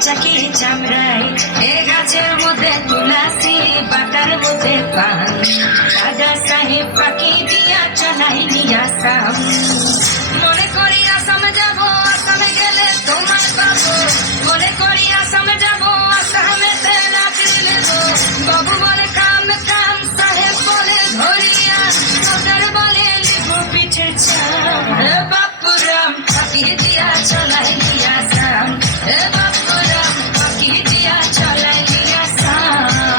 চাকি চামড়াই এ গাছের মধ্যে তুলাসি পাতার মধ্যে পান রাজা সাহেব পাখি দিয়া চলাই নিয়াসাম মনে করি আসাম যাব আসামে গেলে তোমার পাবো মনে করি আসামে যাব আসামেতে চাকরি নেব বাবু বলে কাম কাম সাহেব বলে ধরিয়া ওদের বলে লিখো পিঠে চা বাপুরাম পাখি দিয়া চলাই নিয়াসাম বাপুরাম পাখি দিয়া চলাই নিয়াসাম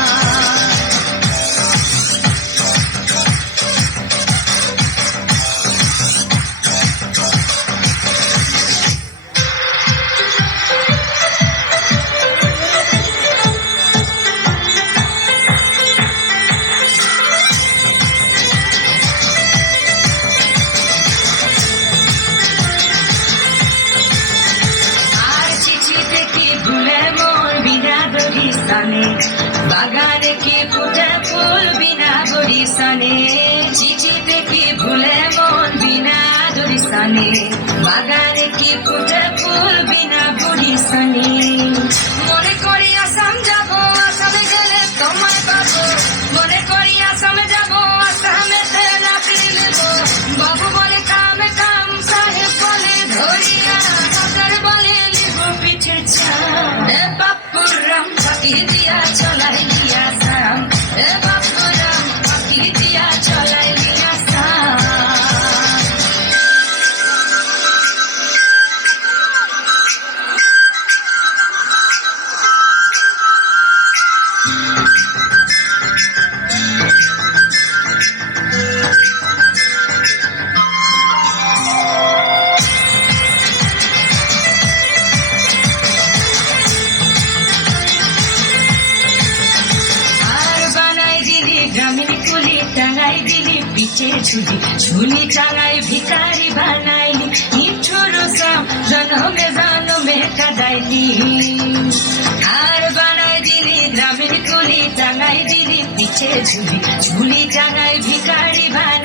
বাগানে কি ফুটে ফুল বিনা বরিশানে চিঠিতে কি ভুলে মন বিনা দরিশানে বাগানে কি ফুটে ফুল বিনা বরিশানে মনে করি আসাম যাব আসামে গেলে তোমায় পাবো মনে করি আসামে যাব আসামেতে চাকরি নেব বাবু বলে কামে কাম সাহেব বলে ধরিয়া ওদের বলে লিখো পিঠে চা বাপুরাম পাখি দিয়া চলাই নিয়াসাম বাপুরাম পাখি দিয়া চলাই নিয়াসাম টাঙাই দিলি পিঠে ঝুলি ঝুলি টাঙাই ভিকারি বানাইলি নিঠুর সাম জনমে জনমে কাদাইলি আর বানাই দিলি গ্রামের কুলি টাঙাই দিলি পিঠে ঝুলি ঝুলি টাঙাই ভিকারি বানাই